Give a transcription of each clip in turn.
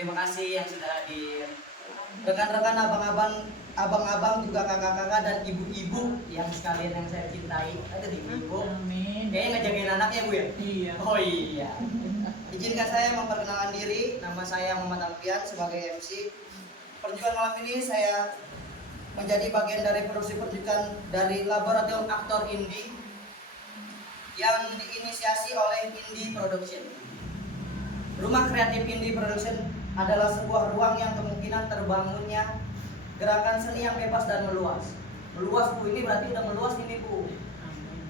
Terima kasih yang sudah hadir. Rekan-rekan abang-abang juga kakak-kakak dan ibu-ibu yang sekalian yang saya cintai. Ada ibu-ibu. Amin. Kayaknya ngejagain anaknya Bu ya? Iya. Oh iya. Izinkan saya memperkenalkan diri. Nama saya Muhammad Alfian sebagai MC. Pertunjukan malam ini saya menjadi bagian dari produksi pertunjukan dari Laboratorium Aktor Indie yang diinisiasi oleh Indie Production. Rumah Kreatif Indie Production adalah sebuah ruang yang kemungkinan terbangunnya gerakan seni yang bebas dan meluas. Meluas Bu, ini berarti udah meluas ini Bu.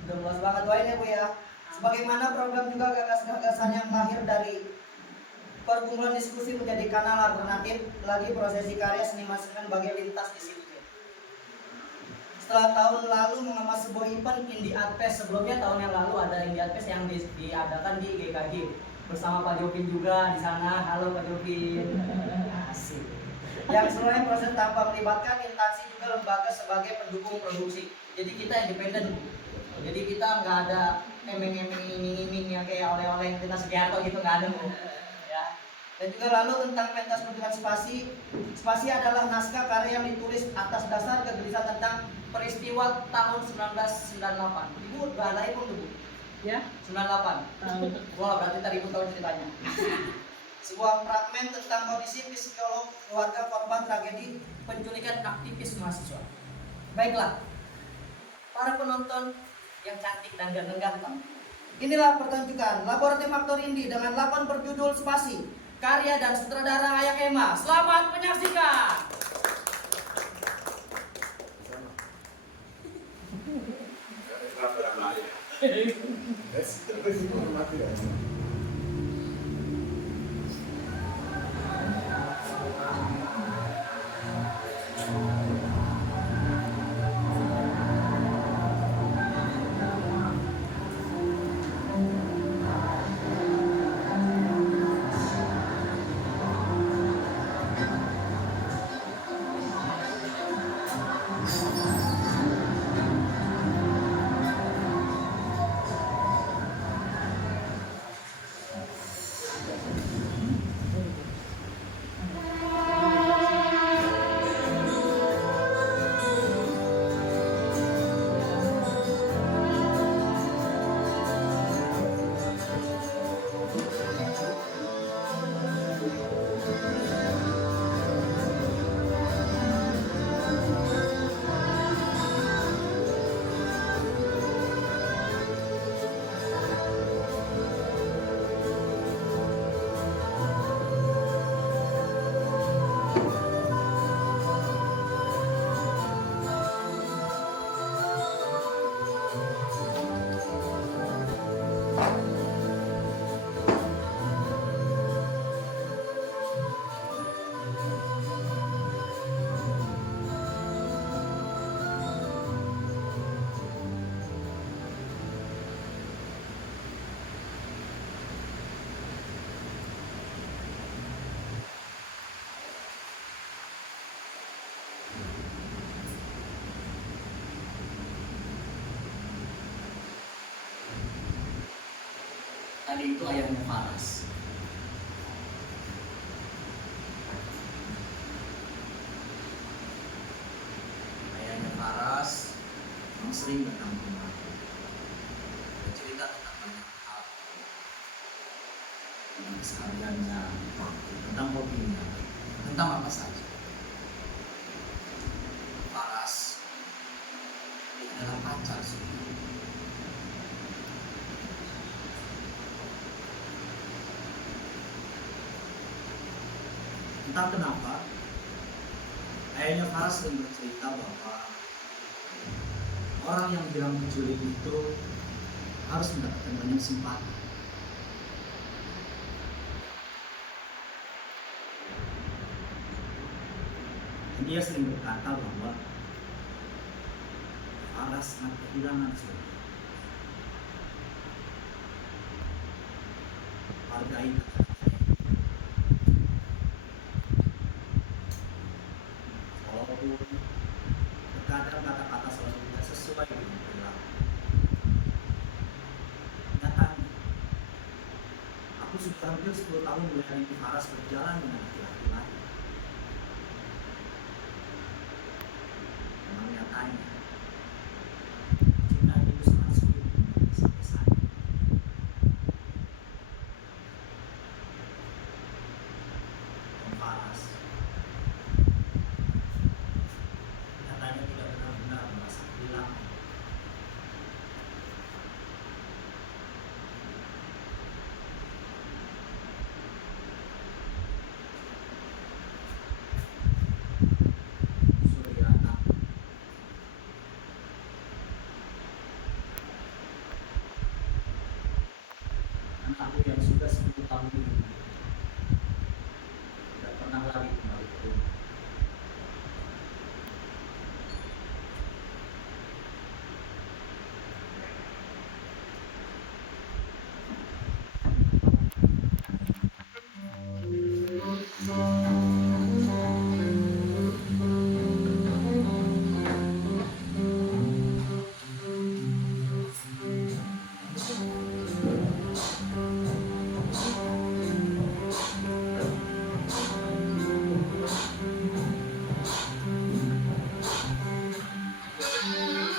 Udah meluas banget doain ya Bu ya. Sebagaimana program juga gagasan yang lahir dari perkumpulan diskusi menjadi kanal alternatif lagi prosesi karya seniman bagi lintas disiplin. Setelah tahun lalu mengemas sebuah event Indie Art Fest, sebelumnya tahun yang lalu ada Indie Art Fest yang diadakan di GKJ bersama Pak Jovin juga di sana. Halo Pak Jovin. Asik. Yang seluruhnya proses tanpa melibatkan instansi juga lembaga sebagai pendukung produksi. Jadi kita independen. Jadi kita nggak ada iming-iming yang kayak oleh-oleh kita Sugiharto gitu, nggak ada Bu. Ya. Dan juga lalu tentang pentas pertunjukan spasi. Spasi adalah naskah karya yang ditulis atas dasar kegelisahan tentang peristiwa tahun 1998. Ibu udah lahir belum Bu? Ya. 98. Wah, berarti tadi Ibu tahu ceritanya. Sebuah fragmen tentang kondisi psikolog keluarga korban tragedi penculikan aktivis mahasiswa. Baiklah, para penonton yang cantik dan ganteng-ganteng. Inilah pertunjukan Laboratorium Aktor Indie dengan lakon berjudul Spasi, karya dan sutradara Ayak Ema. Selamat menyaksikan. Tadi itu ayahnya Faras. Ayahnya Faras memang sering datang ke rumah. Bercerita tentang banyak hal. Tentang kesehariannya, tentang hobinya, tentang apa saja. Faras adalah pacar sendiri. Entah kenapa ayahnya Faras sering bercerita bahwa orang yang bilang menculik itu harus mendapatkan banyak simpati. Dan dia sering berkata bahwa Faras sangat kehilangan saudara. Hargai walaupun terkadang kata-kata selalu tidak sesuai dengan perilaku. Nyatanya, aku sudah hampir 10 tahun melihat Ibu Haras berjalan dengan laki-laki lain. Memang nyatanya, cinta itu sangat sulit sampai saat ini. Ibu Haras nyatanya tidak benar-benar merasa hilang. Suryana, anakku yang sudah 10 tahun ini tidak pernah lagi kembali ke rumah.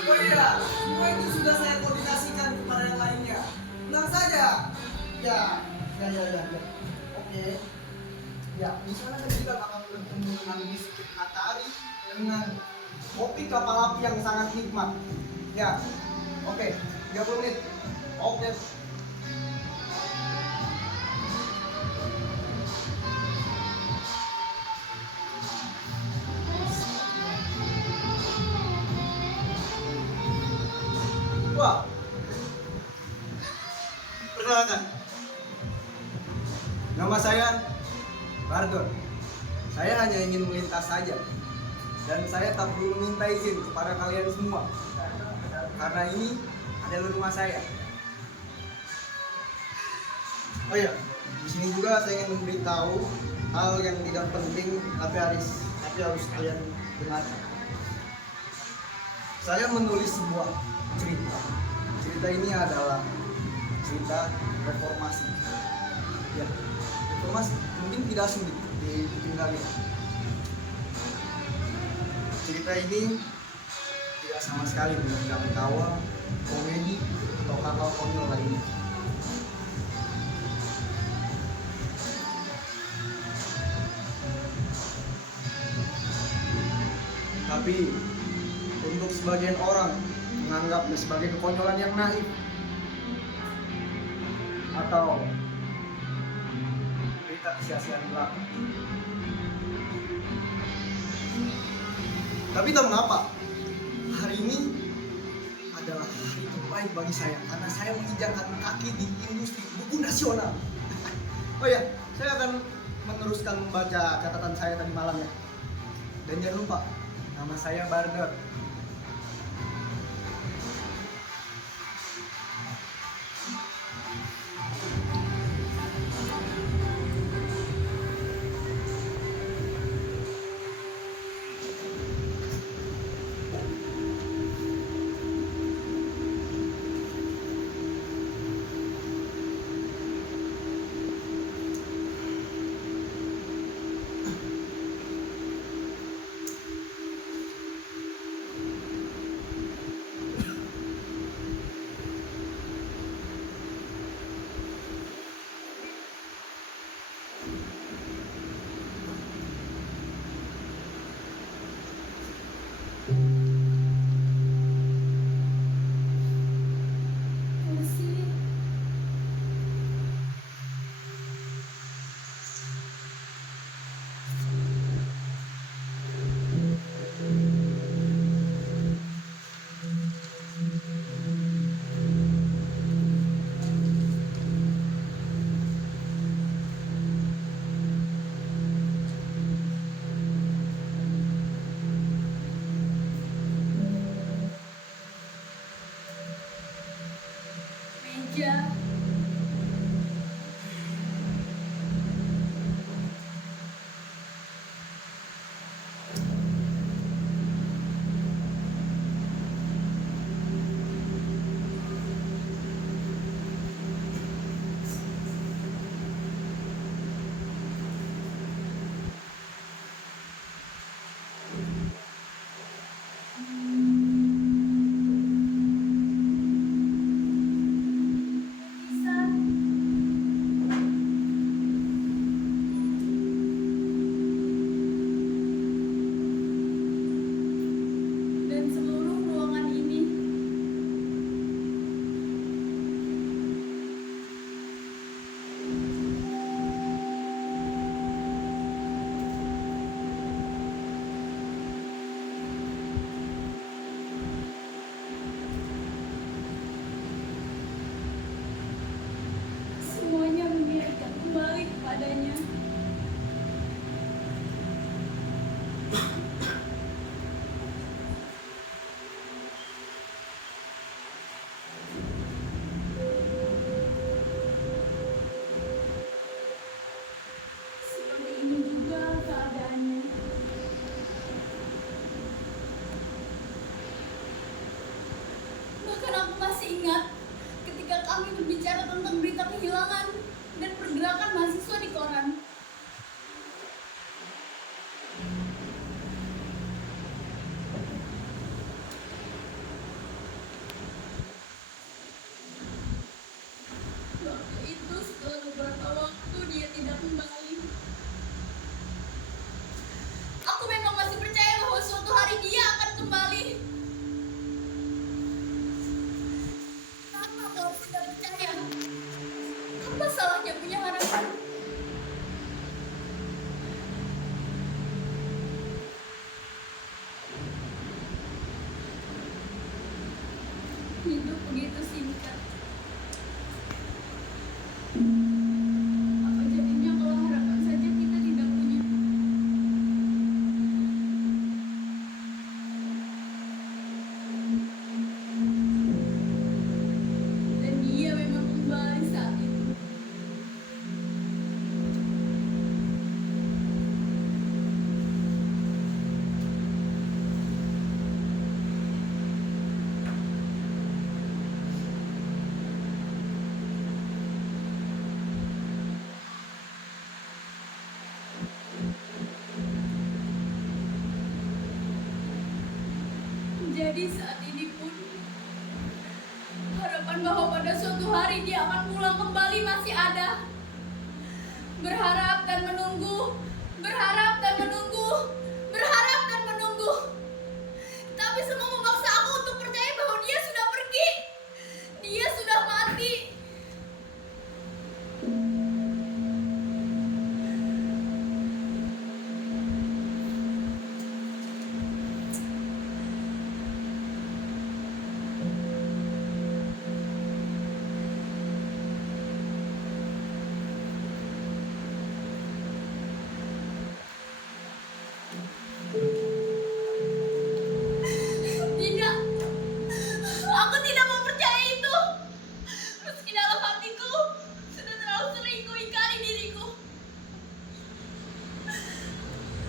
Oh iya, semua itu sudah saya koordinasikan kepada yang lainnya. Tenang saja. Ya, ya. Oke. Ya, di sana saya juga akan bertemu dengan biskuit matahari dengan kopi kapal api yang sangat nikmat. Ya, oke, 30 menit. Oke. Wah, perkenalkan, nama saya Bardon. Saya hanya ingin melintas saja, dan saya tak perlu meminta izin kepada kalian semua, karena ini adalah rumah saya. Oh iya, di sini juga saya ingin memberitahu hal yang tidak penting, tapi harus kalian dengarkan. Saya menulis sebuah cerita. Cerita ini adalah cerita reformasi. Ya, reformasi mungkin tidak sulit dibikin kalian. Cerita ini tidak sama sekali mengundang tawa, komedi, atau hal-hal konyol lainnya. Tapi untuk sebagian orang menganggapnya sebagai kekonyolan yang naif atau berita kesia-siaan belaka. Tapi tak mengapa, hari ini adalah hari terbaik bagi saya karena saya menginjakkan kaki di industri buku nasional. Oh ya, saya akan meneruskan membaca catatan saya tadi malam ya. Dan jangan lupa, nama saya Bardon. kehilangan dan pergerakan mahasiswa di koran. Waktu itu setelah beberapa waktu dia tidak kembali. Aku memang masih percaya bahwa suatu hari dia akan kembali. Kenapa kau tidak percaya? Apa salahnya punya harapan? Hidup begitu singkat. Apa jadinya kalau harapan saja kita tidak punya? Dan dia memang kembali saat itu. Jadi saat ini pun harapan bahwa pada suatu hari dia akan pulang kembali masih ada. Berharap dan menunggu, berharap dan menunggu, berharap dan menunggu. Tapi semua memaksa aku untuk percaya bahwa dia sudah pergi. Dia sudah mati. Tidak, aku tidak mau percaya itu. Meski dalam hatiku sudah terlalu sering kuingkari diriku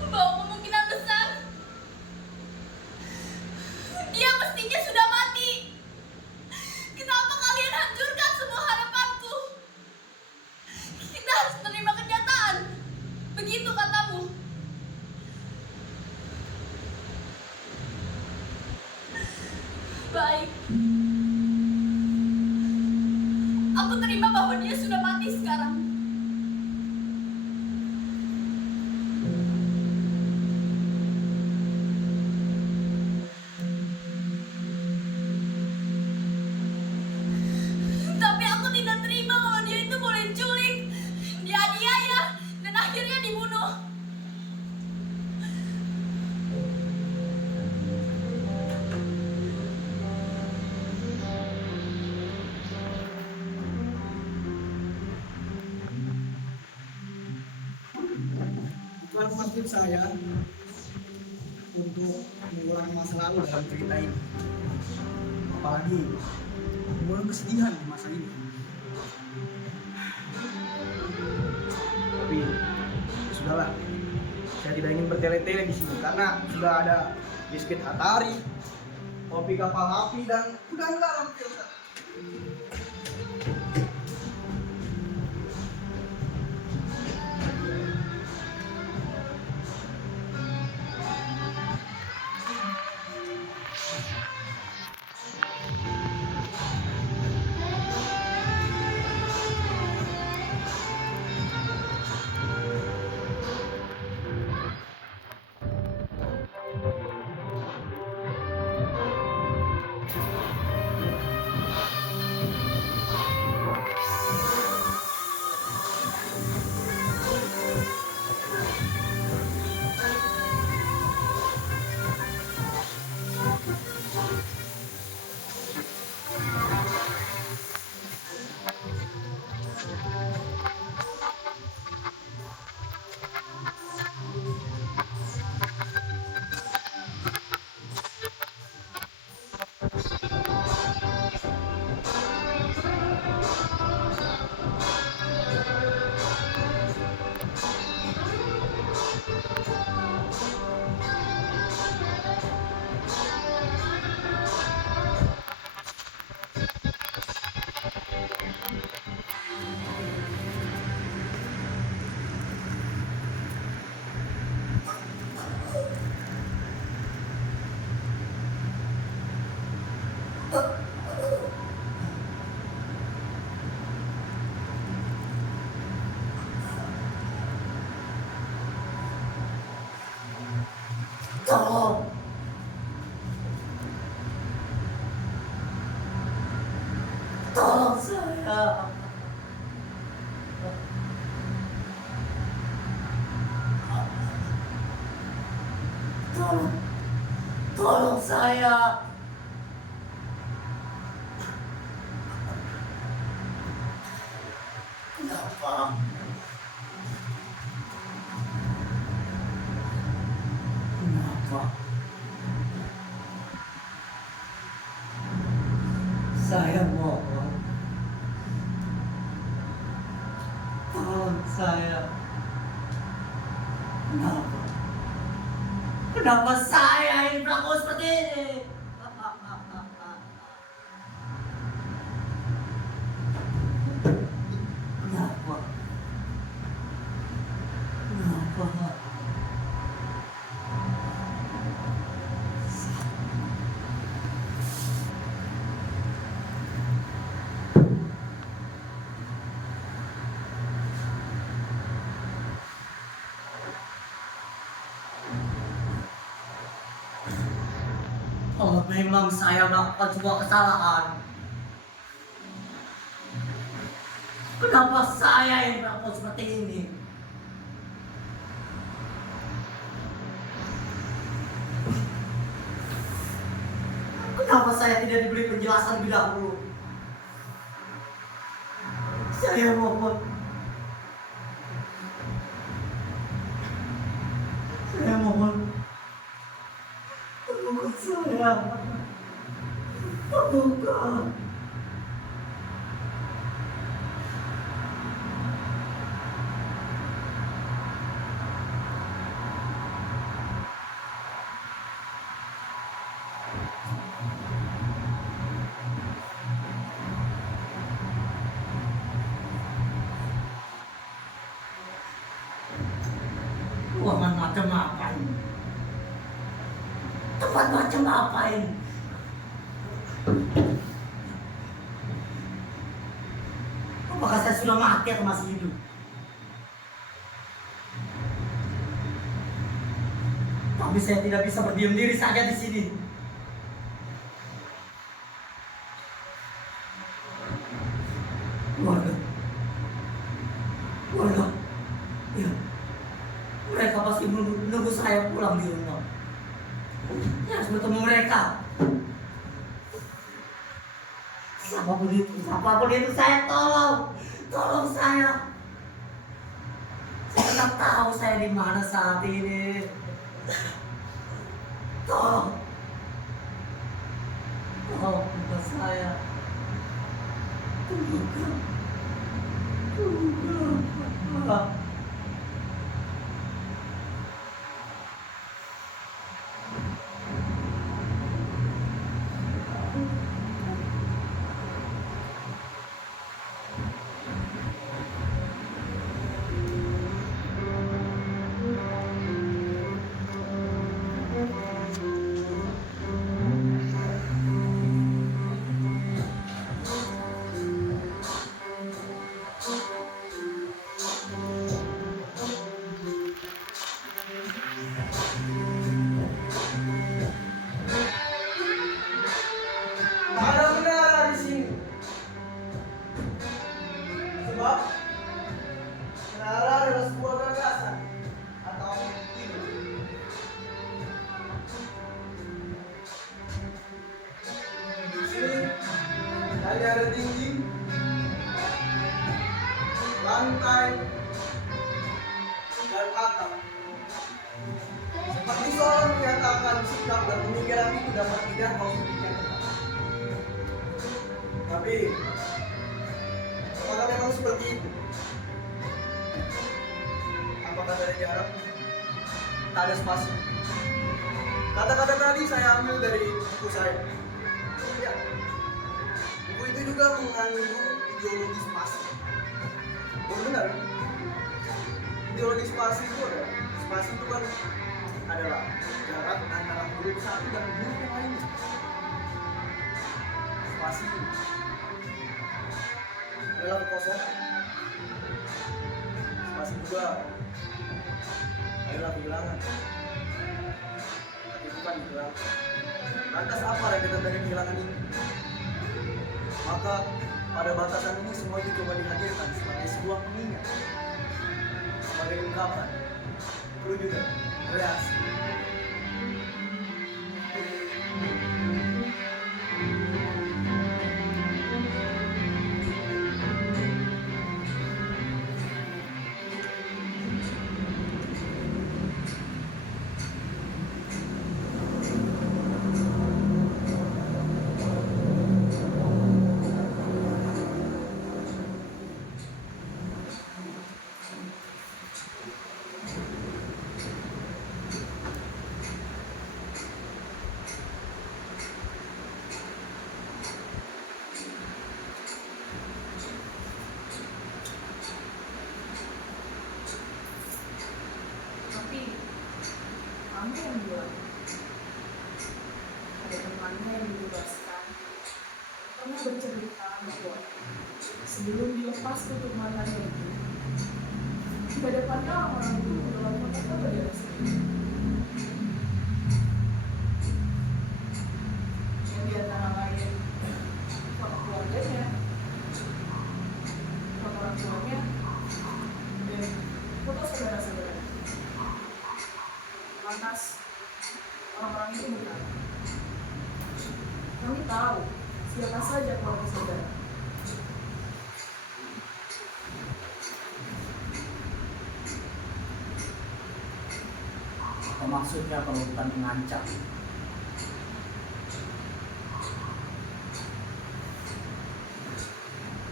bahwa kemungkinan besar dia mestinya sudah mati. Kenapa kalian hancurkan semua harapanku? Kita harus menerima kenyataan. Begitu katamu. Baik. Aku terima bahwa dia sudah mati sekarang. Tapi aku tidak terima kalau dia itu boleh diculik, dianiaya, dan akhirnya dibunuh. Tuhan maksud saya untuk mengurangi masa lalu dalam cerita ini. Apalagi mengurangi kesedihan di masa ini. Tapi sudahlah, saya tidak ingin bertele-tele di sini karena sudah ada biskuit Hatari, kopi kapal api, dan udang garam. Tolong. Tolong saya. Tolong. Tolong saya. Kenapa? Kenapa? Saya mohon. Tolong saya. Kenapa? Kenapa saya yang melakukan seperti ini? Kenapa? Kenapa? Kalau memang saya melakukan sebuah kesalahan, kenapa saya yang melakukan seperti ini? Kenapa saya tidak diberi penjelasan lebih dahulu? Saya mohon. Saya mohon. Tolong saya. Tolong. Ruangan macam apa ini? Tempat macam apa ini? Apakah saya sudah mati atau masih hidup? Tapi saya tidak bisa berdiam diri saja di sini. Keluarga. Keluarga. Ya. Mereka pasti menunggu saya pulang di rumah. Saya harus bertemu mereka. Siapapun itu saya tolong. Tolong saya. Saya tidak tahu saya di mana saat ini. Tolong. Tolong buka saya. Buka. Buka. Tak ada benar di sini. Sebab kenalan adalah sebuah gagasan atau ide. Di sini hanya ada dinding, lantai, dan atap. Seperti seorang menyatakan sikap dan pemikiran itu dapat dijangkau sedemikian ketat. Tapi apakah memang seperti itu? Apakah dari jarak? Tak ada spasi. Kata-kata tadi saya ambil dari buku saya. Ya, buku itu juga mengandung ideologi spasi. Benar? Ideologi spasi itu adalah spasi itu kan adalah jarak antara huruf satu dan huruf yang lainnya. Spasi adalah kekosongan. Spasi juga adalah kehilangan. lakukan di neraka. Lantas apa rentetan dari kehilangan ini? Maka pada batasan ini semuanya coba dihadirkan sebagai sebuah pengingat, sebagai ungkapan, perlu juga reaksi. Tapi kamu yang bilang ada temannya yang dibebaskan. Kamu bercerita bahwa sebelum dilepas tutup matanya itu, di hadapannya orang-orang itu dalam mereka berdiri sendiri. Yang di antara lain foto keluarganya, foto orang tuanya, dan foto saudara-saudara. Lantas orang-orang itu berkata, kami tahu siapa saja keluarga saudara. Apa maksudnya kalau bukan mengancam?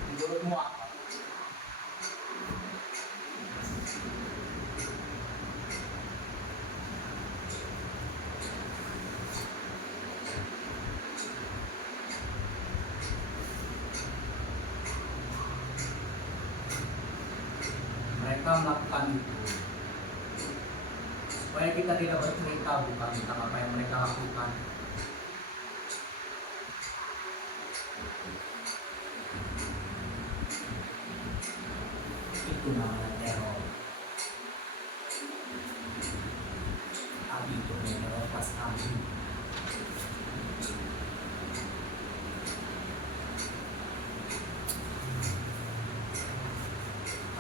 Menurutmu apa? Mereka melakukan itu supaya kita tidak bercerita bukan tentang apa yang mereka lakukan. Itu namanya teror. Abi itu hanya lepas Abi.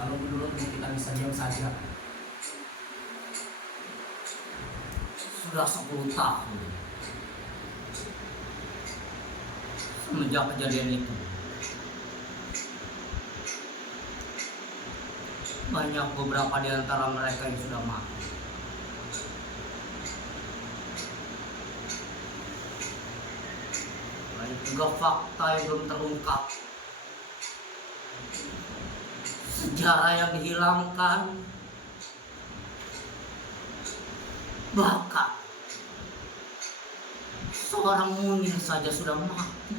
Kalau menurutmu kita bisa diam saja. Sudah 10 tahun semenjak kejadian itu. Banyak beberapa di antara mereka yang sudah mati. Banyak juga fakta yang belum terungkap. Sejarah yang dihilangkan. Bahkan seorang Munir saja sudah mati.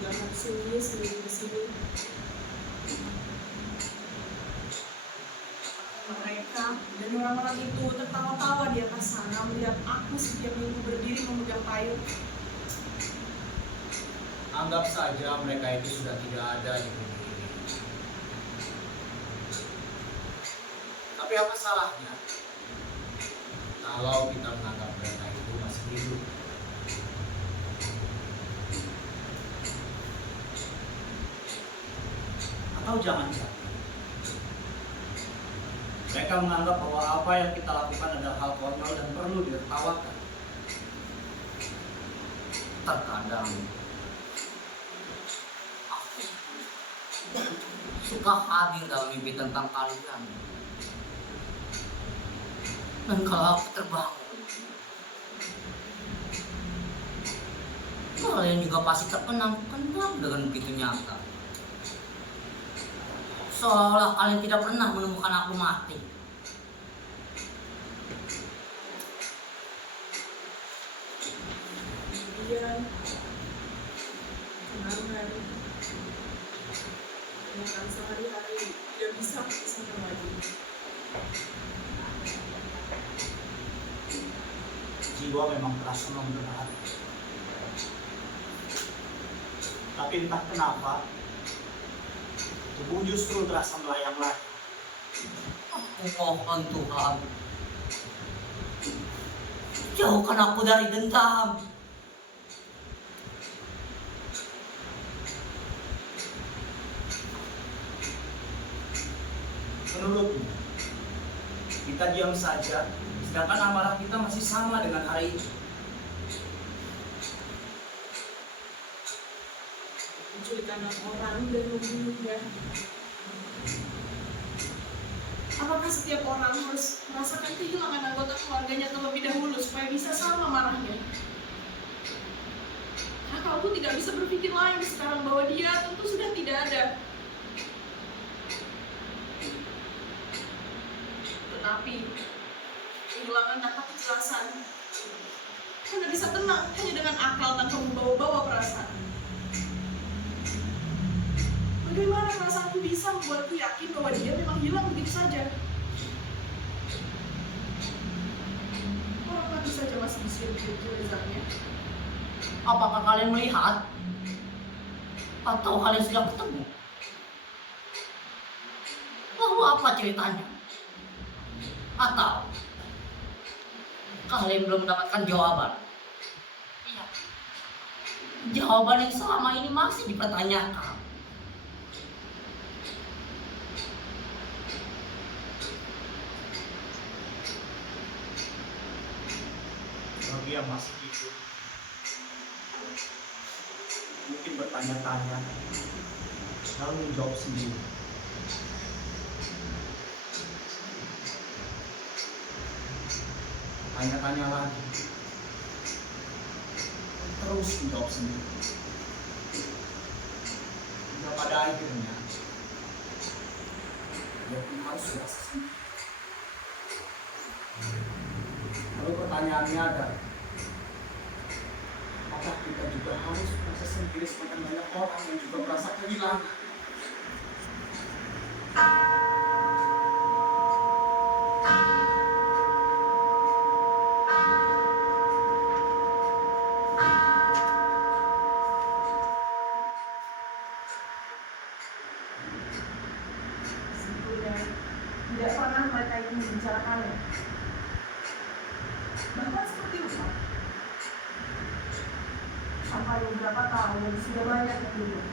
Jangan sendiri di sini. Mereka dan orang-orang itu tertawa-tawa di atas sana melihat aku setiap minggu berdiri memegang payung. Anggap saja mereka itu sudah tidak ada di bumi ini. Tapi apa salahnya kalau kita menganggap mereka itu masih hidup? Atau jangan-jangan mereka menganggap bahwa apa yang kita lakukan adalah hal konyol dan perlu ditertawakan. Terkadang aku suka hadir dalam mimpi tentang kalian. Dan kalau aku terbangun, kalian juga pasti terkenang dengan begitu nyata. Seolah-olah kalian tidak pernah menemukan aku mati. Kemudian kenangan sehari-hari tidak bisa bersama lagi. jiwa memang terasa memberat. Tapi entah kenapa, tubuh justru terasa melayang-layang. Aku mohon Tuhan, jauhkan aku dari dendam. Menurutmu, kita diam saja, sedangkan amarah kita masih sama dengan hari ini. Menculik anak orang dan membunuhnya. Apakah setiap orang harus merasakan kehilangan anggota keluarganya terlebih dahulu supaya bisa sama marahnya? Kakakku tidak bisa berpikir lain sekarang bahwa dia tentu sudah tidak ada. Tetapi kehilangan tanpa kejelasan hanya bisa tenang hanya dengan akal tanpa membawa-bawa perasaan. Bagaimana perasaanku bisa membuatku yakin bahwa dia memang hilang begitu saja? Orang mati saja masih bisa jenazahnya. Apakah kalian melihat? Atau kalian sudah ketemu? Lalu apa ceritanya? Atau kalian belum mendapatkan jawaban? Iya. Jawaban yang selama ini masih dipertanyakan. Bagi yang masih hidup, mungkin bertanya-tanya, lalu menjawab sendiri. Tanya-tanya lagi, terus menjawab sendiri. Hingga pada akhirnya, dia pun harus merasa sendiri. Lalu pertanyaannya adalah, apakah kita juga harus merasa sendiri semakin banyak orang yang juga merasa kehilangan? Sebetulnya tidak pernah mereka itu membicarakannya. Bahkan seperti Umar, sampai beberapa tahun sudah banyak yang berubah.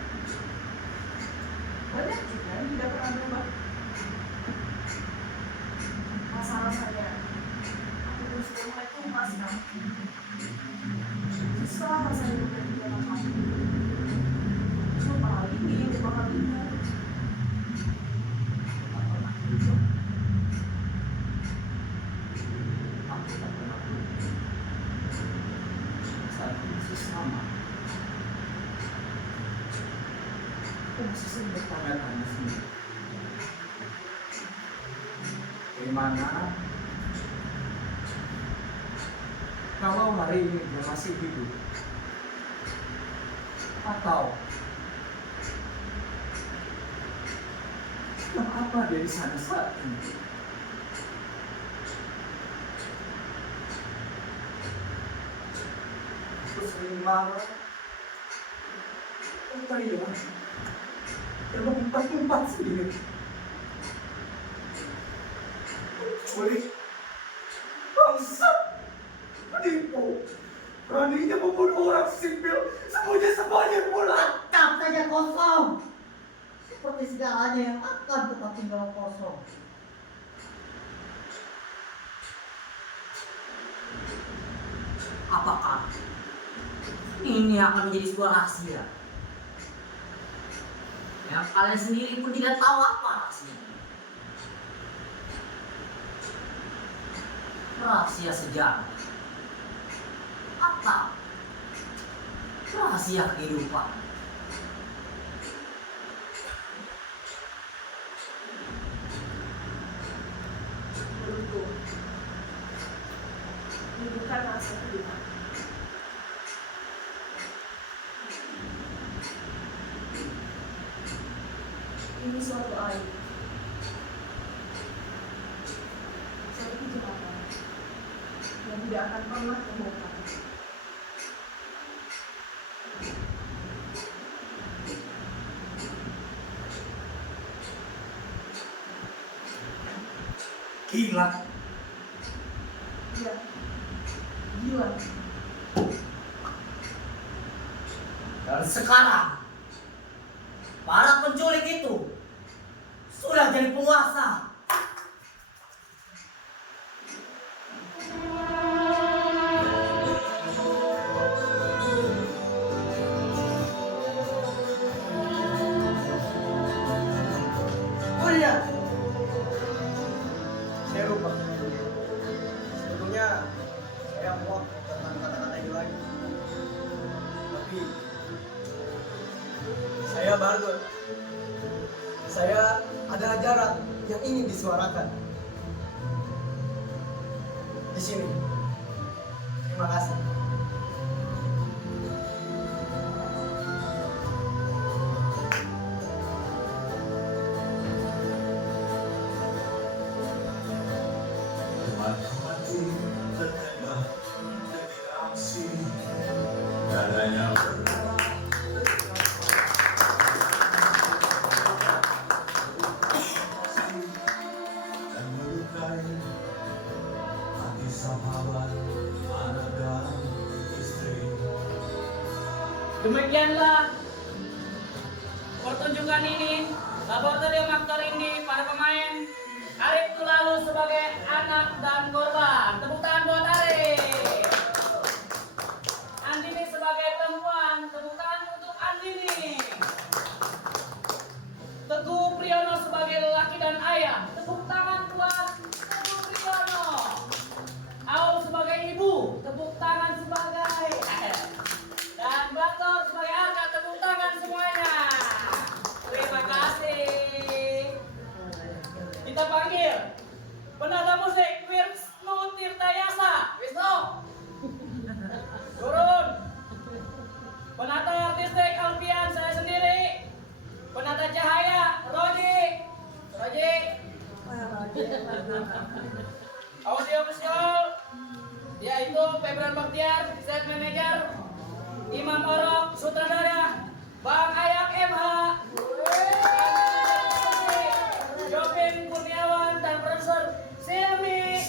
Banyak juga yang tidak pernah berubah. Rasa-rasanya aku pun sudah mulai tumpah sekarang. Setelah masa hidup yang tidak lama, lupa hal ini, lupa hal itu. Tak pernah berubah. Aku tak pernah berubah. Saat ini masih sama. Aku masih sering bertanya-tanya sendiri. Bagaimana kalau hari ini dia masih hidup? Atau sedang apa dia di sana saat ini? Aku sering marah, tertawa, dan mengumpat-umpat sendiri. Culik, bangsat, penipu, beraninya membunuh orang sipil, semuanya pula. Atap saja kosong, seperti segalanya yang akan tetap tinggal kosong. Apakah ini akan menjadi sebuah rahasia yang kalian sendiri pun tidak tahu apa rahasianya? Rahasia sejarah atau rahasia kehidupan? Menurutku, ini bukan rasa kehidupan. Ini suatu aib, suatu kejahatan yang tidak akan pernah kebongkar. Gila. Iya, gila. Dan sekarang para penculik itu sudah jadi penguasa. Oh iya, saya lupa. Sebetulnya saya mau tentang kata-kata itu lagi. Tapi saya Bargon. Saya adalah jarak yang ingin disuarakan. Di sini. Terima kasih. mati tertembak demi aksi dadanya dan melukai hati sahabat anak dan istri. Demikianlah pertunjukan ini, laboratorium aktor ini para pemain. Arif lalu sebagai anak dan korban. Tepuk tangan buat Arif. Andini sebagai perempuan. Tepuk tangan untuk Andini. Teguh Priyono sebagai lelaki dan ayah. Tepuk tangan buat Teguh Priyono. Aul sebagai ibu. Tepuk tangan sebagai dan Bator sebagai Arka. Tepuk tangan semuanya. Terima kasih. Kita panggil penata musik Wisnu Tirtayasa. Wisnu turun. Penata artistik Alfian saya sendiri. Penata cahaya Roji. Audio visual yaitu Febran Baktiar, set manager. Imam Orok, sutradara Bang Ayak MH. Jopin Kurniawan dan Profesor Silmi.